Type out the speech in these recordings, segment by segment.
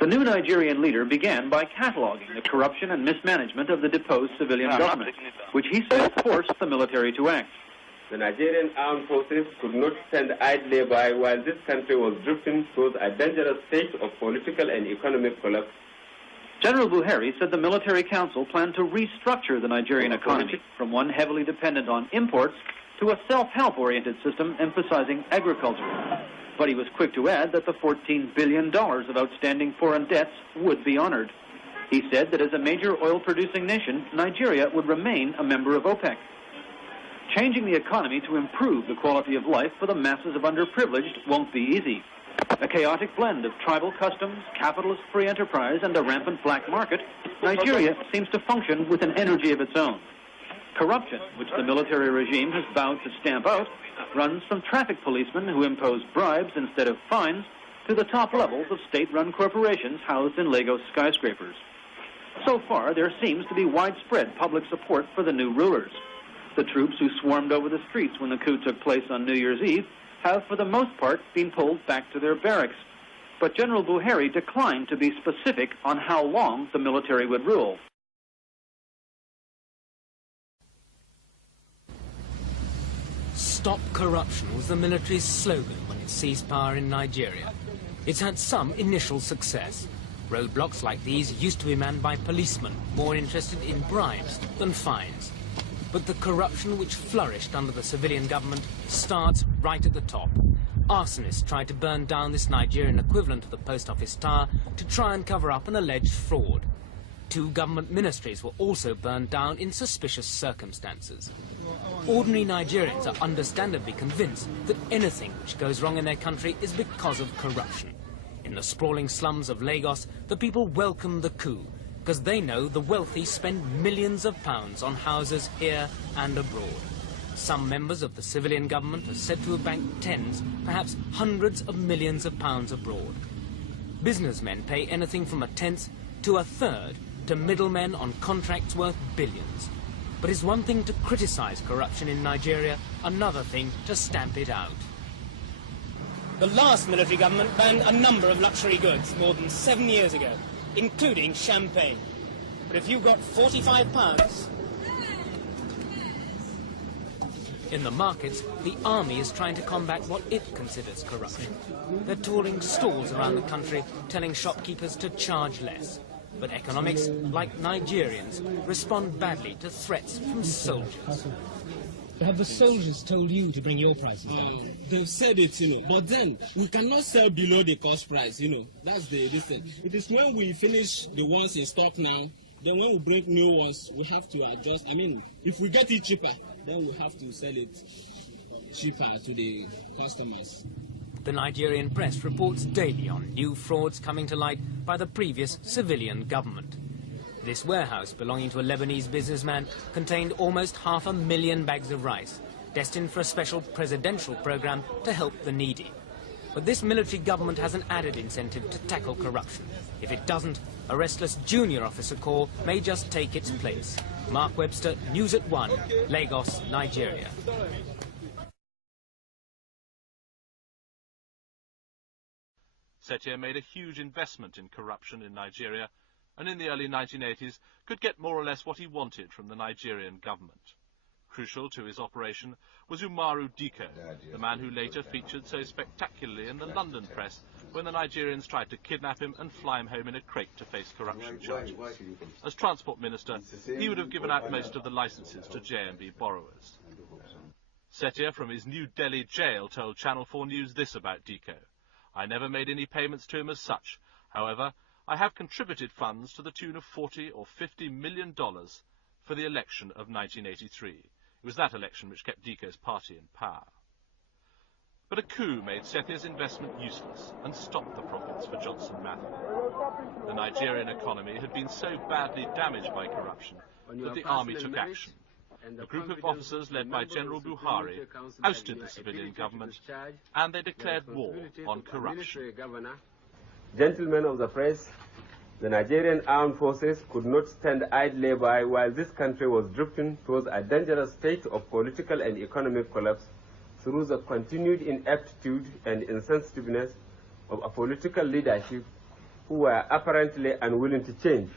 The new Nigerian leader began by cataloging the corruption and mismanagement of the deposed civilian government, which he said forced the military to act. The Nigerian armed forces could not stand idly by while this country was drifting towards a dangerous state of political and economic collapse. General Buhari said the military council planned to restructure the Nigerian economy from one heavily dependent on imports to a self-help-oriented system emphasizing agriculture. But he was quick to add that the $14 billion of outstanding foreign debts would be honored. He said that as a major oil-producing nation, Nigeria would remain a member of OPEC. Changing the economy to improve the quality of life for the masses of underprivileged won't be easy. A chaotic blend of tribal customs, capitalist free enterprise, and a rampant black market, Nigeria seems to function with an energy of its own. Corruption, which the military regime has vowed to stamp out, runs from traffic policemen who impose bribes instead of fines to the top levels of state-run corporations housed in Lagos skyscrapers. So far, there seems to be widespread public support for the new rulers. The troops who swarmed over the streets when the coup took place on New Year's Eve have, for the most part, been pulled back to their barracks. But General Buhari declined to be specific on how long the military would rule. Stop corruption was the military's slogan when it seized power in Nigeria. It's had some initial success. Roadblocks like these used to be manned by policemen, more interested in bribes than fines. But the corruption which flourished under the civilian government starts right at the top. Arsonists tried to burn down this Nigerian equivalent of the post office tower to try and cover up an alleged fraud. 2 government ministries were also burned down in suspicious circumstances. Ordinary Nigerians are understandably convinced that anything which goes wrong in their country is because of corruption. In the sprawling slums of Lagos, the people welcome the coup, because they know the wealthy spend millions of pounds on houses here and abroad. Some members of the civilian government are said to have banked tens, perhaps hundreds of millions of pounds abroad. Businessmen pay anything from a tenth to a third to middlemen on contracts worth billions. But it's one thing to criticize corruption in Nigeria, another thing to stamp it out. The last military government banned a number of luxury goods more than 7 years ago, including champagne. But if you've got £45... In the markets, the army is trying to combat what it considers corruption. They're touring stalls around the country, telling shopkeepers to charge less. But economics, like Nigerians, respond badly to threats from soldiers. Have the soldiers told you to bring your prices down? They've said it, but then we cannot sell below the cost price, That's the thing. It is when we finish the ones in stock now, then when we bring new ones, we have to adjust. If we get it cheaper, then we have to sell it cheaper to the customers. The Nigerian press reports daily on new frauds coming to light by the previous civilian government. This warehouse, belonging to a Lebanese businessman, contained almost 500,000 bags of rice, destined for a special presidential program to help the needy. But this military government has an added incentive to tackle corruption. If it doesn't, a restless junior officer corps may just take its place. Mark Webster, News at 1, Lagos, Nigeria. Digest it and put it down on paper. That's the test. That's the true test. But why should you think it's the same old thing? I know. So I hope so. I do hope so. On your personal merit and the confidence which the members of the Supreme Military Council have in your ability to discharge the responsibilities of a military governor, gentlemen of the press, the Nigerian armed forces could not stand idly by while this country was drifting towards a dangerous state of political and economic collapse through the continued ineptitude and insensitiveness of a political leadership who were apparently unwilling to change.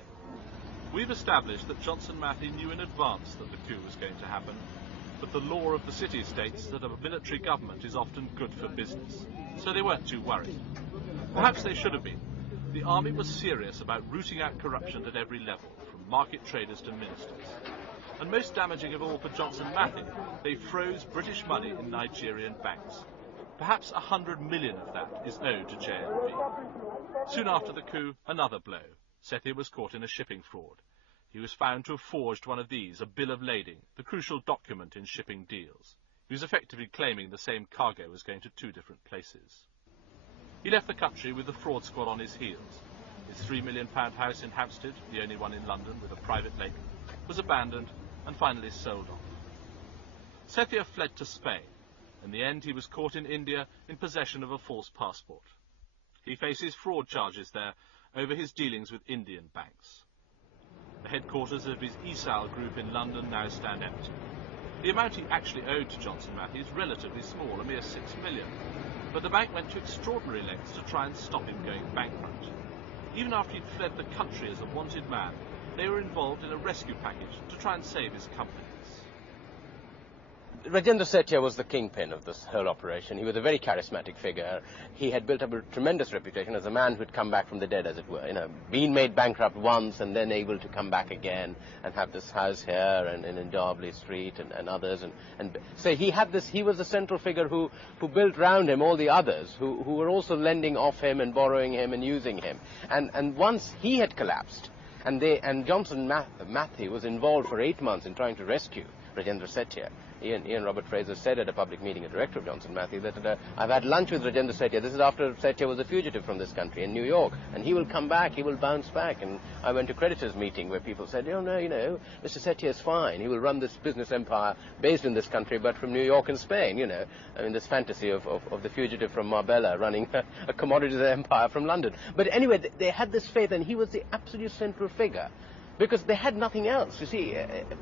Rajendra Setia was the kingpin of this whole operation. He was a very charismatic figure. He had built up a tremendous reputation as a man who'd come back from the dead, as it were. You know, been made bankrupt once and then able to come back again and have this house here and in Darby Street and others. And so he had this. He was the central figure who built round him all the others who were also lending off him and borrowing him and using him. And once he had collapsed, and Johnson Matthey was involved for 8 months in trying to rescue Rajendra Setia. Ian Robert Fraser said at a public meeting, a director of Johnson Matthey, that I've had lunch with Rajendra Setia. This is after Setia was a fugitive from this country in New York, and he will come back, he will bounce back. And I went to creditors' meeting where people said, oh no, you know, Mr. Setia is fine. He will run this business empire based in this country, but from New York and Spain, you know. I mean, this fantasy of the fugitive from Marbella running a commodities empire from London. But anyway, they had this faith, and he was the absolute central figure. Because they had nothing else, you see.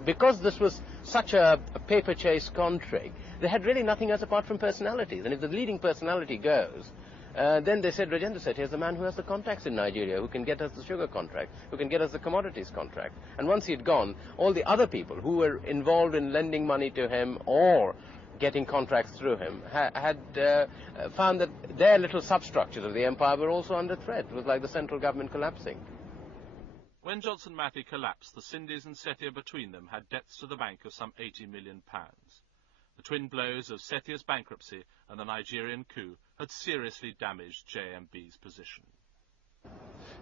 Because this was such a paper chase contract, they had really nothing else apart from personalities. And if the leading personality goes, then they said, Rajendra Setia is the man who has the contacts in Nigeria, who can get us the sugar contract, who can get us the commodities contract. And once he had gone, all the other people who were involved in lending money to him or getting contracts through him had found that their little substructures of the empire were also under threat. It was like the central government collapsing.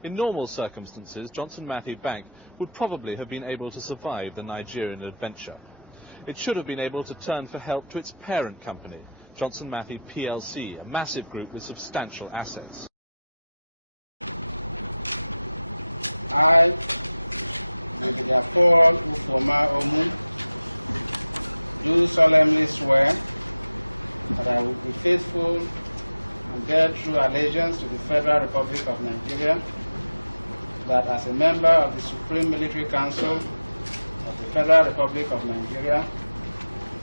In normal circumstances, Johnson Matthey Bank would probably have been able to survive the Nigerian adventure. It should have been able to turn for help to its parent company, Johnson Matthey PLC, a massive group with substantial assets. I, Brigadier Paul Ufoma Omu, do solemnly swear that I will be faithful and bear true allegiance to the Federal Republic of Nigeria, that as a member of the Supreme Military Council of the Federal Republic of Nigeria,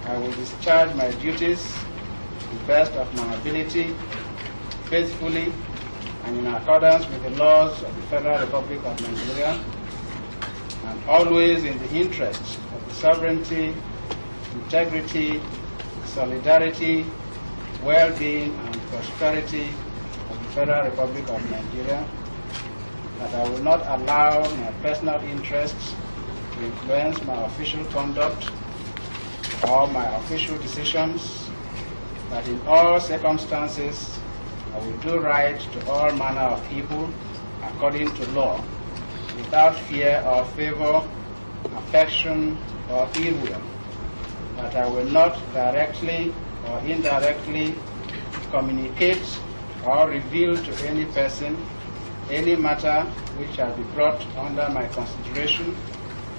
I will discharge my duties to the best of my ability, faithfully and in accordance with the laws of the Federal Republic of Nigeria, and always in the interests of the sovereignty, integrity, solidarity, well-being and prosperity of the Federal Republic of Nigeria, that I will not allow my personal interests to influence my official conduct or my official decisions, that in all circumstances I will do right to all manner of people according to law, without fear or favor, affection or ill will, that I will not directly or indirectly communicate or reveal to any person any matter which shall be brought under my consideration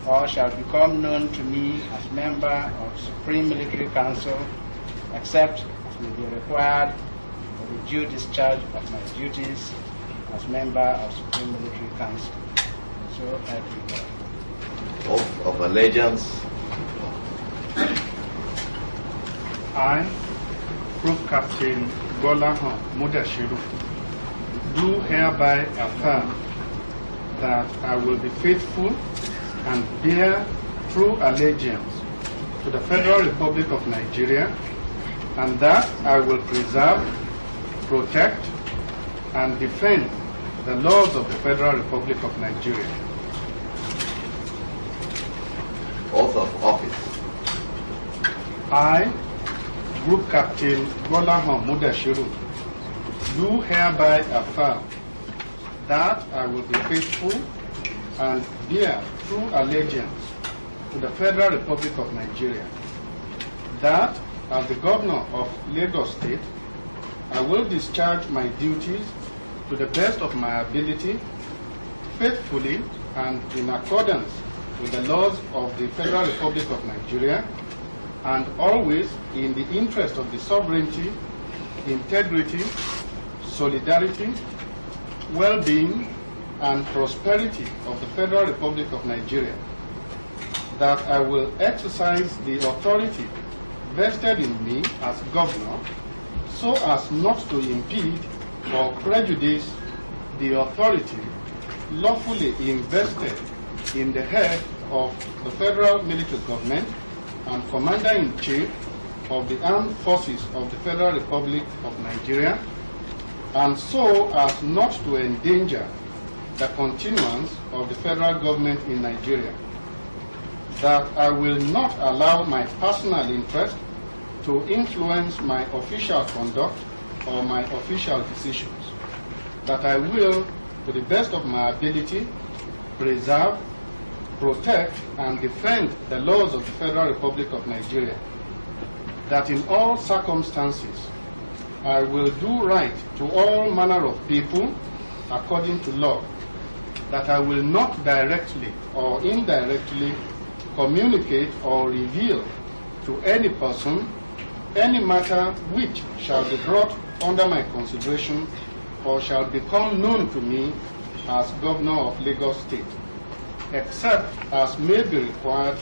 or shall become known to me as member of Supreme Military Council, except as may be required for the due discharge of my duties as member of Supreme Military Council. So help me God. Of allegiance. I, Group Captain Bolahan Mudashiru, do hereby affirm that I will be faithful and bear true allegiance to the Federal Republic of Nigeria, and that I will preserve, protect, and defend the laws of the Federal Republic of Nigeria. Oath of office. I, Group Captain Golahon Mudashiru, do hereby affirm that I will be faithful and bear true allegiance to the Federal Republic of Nigeria, that as the Governor of Lagos State, I will discharge my duties to the best of my ability, faithfully and in accordance with the laws of the Federal Republic of Nigeria, and always in the interest of the sovereignty, integrity, solidarity, well-being, and prosperity of the Federal Republic of Nigeria, that I will exercise the authority vested in me as governor so as not to impede or prejudice the authority lawfully invested in the head of the Federal Military Government and Commander-in-Chief of the Armed Forces of the Federal Republic of Nigeria, and so as not to endanger the continuance of the federal government in Nigeria, that I will not allow my personal interest to influence my official conduct or my official decisions, that I will, to the best of my ability, preserve, protect, and defend the laws of the Federal Republic of Nigeria, that in all circumstances I will do right to all manner of people according to law, that I will not directly or indirectly communicate or reveal to any person any matter which shall be brought under my consideration or shall become known to me as Governor of Lagos State, except as may be required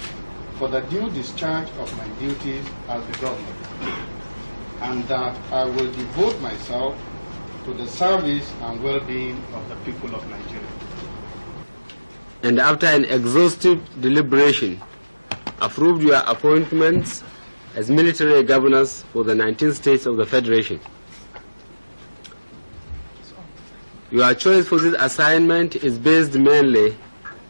for the due discharge of my duties as the Governor, and that I will devote myself to the service and well-being of the people of Nigeria. And after an exhaustive deliberation, approved your appointments as military governors for the 19 states of the Federation. Your choice for this assignment is based mainly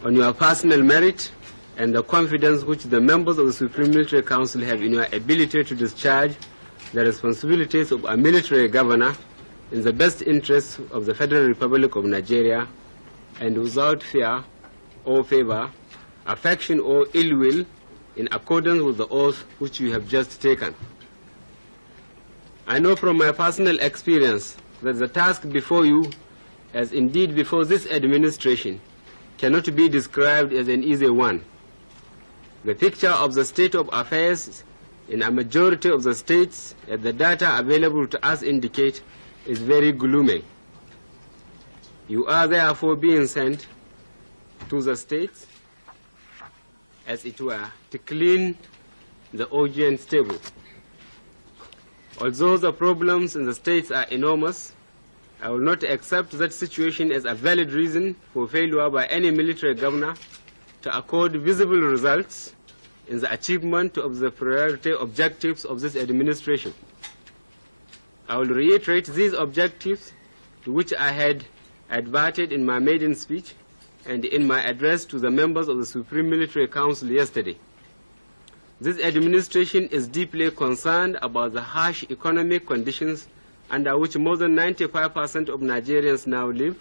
on your personal merit and the confidence which the members of the Supreme Military Council have in your ability to discharge the responsibilities of a military governor in the best interests of the Federal Republic of Nigeria, and without fear or favor, affection or ill will, in accordance with the oath which you have just taken. I know from my personal experience that the task before you, as indeed before this administration, cannot be described as an easy one. The picture of the state of affairs in a majority of the states, as the data available to us indicate, is very gloomy. You are therefore being sent to the states, as it were, to clean the audience table. Although the problems in the states are enormous, I will not accept that situation as a valid reason for failure by any military governor to accord visible results in the achievement of the priority objectives of this administration. I will reiterate these objectives, to which I had adverted in my maiden speech and in my address to the members of the Supreme Military Council yesterday. This administration is deeply concerned about the harsh economic conditions under which more than 95% of Nigerians now live,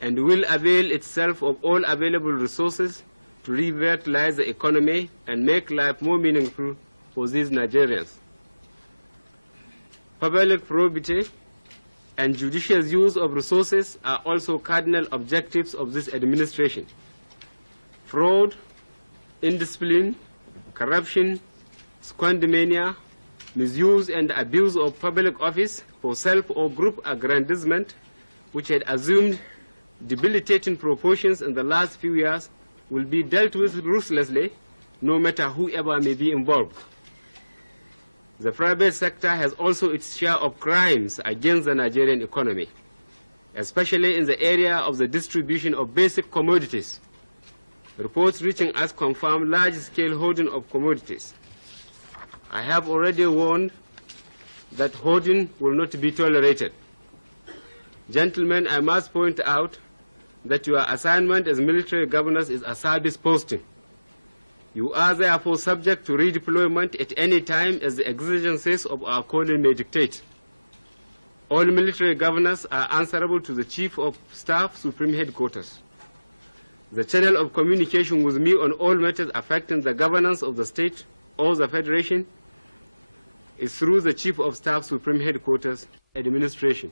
and will avail itself of all available resources to revitalize the economy and make life more meaningful for these Nigerians. Public probity and judicious use of resources are also cardinal objectives of this administration. Fraud, indiscipline, corruption, squandermania, misuse and abuse of public office for self or group aggrandizement, which had assumed debilitating proportions in the last few years, will be dealt with ruthlessly, no matter whoever may be involved. The private sector has also its share of crimes against the Nigerian economy. especially in the area of the distribution of basic commodities. Reports reaching us confirm large-scale hoarding of commodities. I have already warned that hoarding will not be tolerated. Gentlemen, I must point out that your assignment as military governors is a service posting. You are therefore subject to redeployment at any time as the exigencies of our calling may dictate. All military governors are answerable to the Chief of Staff, Supreme Headquarters. The channel of communication with me on all matters affecting the governance of the state or the Federation is through the Chief of Staff, Supreme Headquarters, Administration.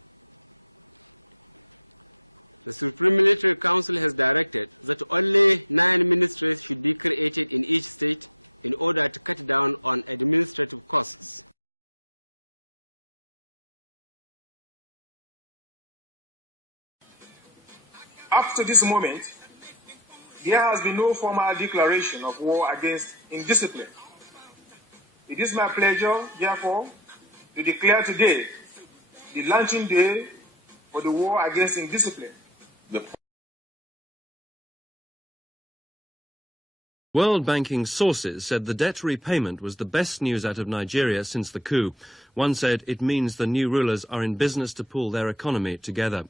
The Supreme Military Council has directed that only 9 ministries should be created in each state in order to cut down on administrative costs. Up to this moment, there has been no formal declaration of war against indiscipline. It is my pleasure, therefore, to declare today the launching day for the war against indiscipline. World banking sources said the debt repayment was the best news out of Nigeria since the coup. One said it means the new rulers are in business to pull their economy together.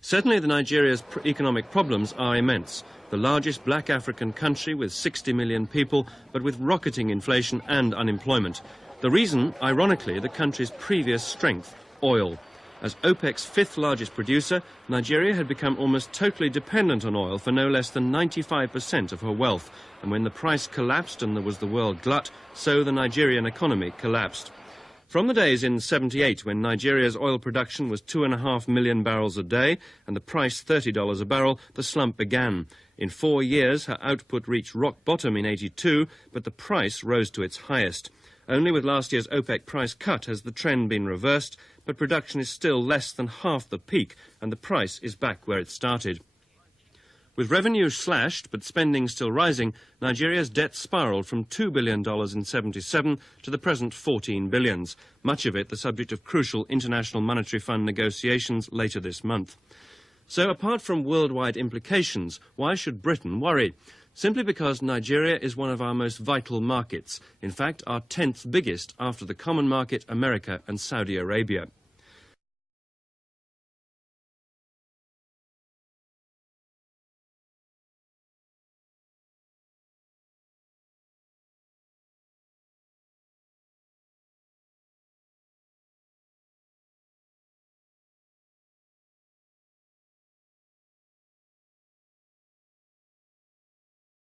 Certainly Nigeria's economic problems are immense. The largest black African country with 60 million people, but with rocketing inflation and unemployment. The reason, ironically, the country's previous strength, oil. As OPEC's 5th largest producer, Nigeria had become almost totally dependent on oil for no less than 95% of her wealth. And when the price collapsed and there was the world glut, so the Nigerian economy collapsed. From the days in '78 when Nigeria's oil production was 2.5 million barrels a day and the price $30 a barrel, the slump began. In 4 years, her output reached rock bottom in '82, but the price rose to its highest. Only with last year's OPEC price cut has the trend been reversed, but production is still less than half the peak, and the price is back where it started. With revenue slashed but spending still rising, Nigeria's debt spiralled from $2 billion in '77 to the present $14 billion, much of it the subject of crucial International Monetary Fund negotiations later this month. So apart from worldwide implications, why should Britain worry? Simply because Nigeria is one of our most vital markets, in fact our 10th biggest after the common market, America and Saudi Arabia.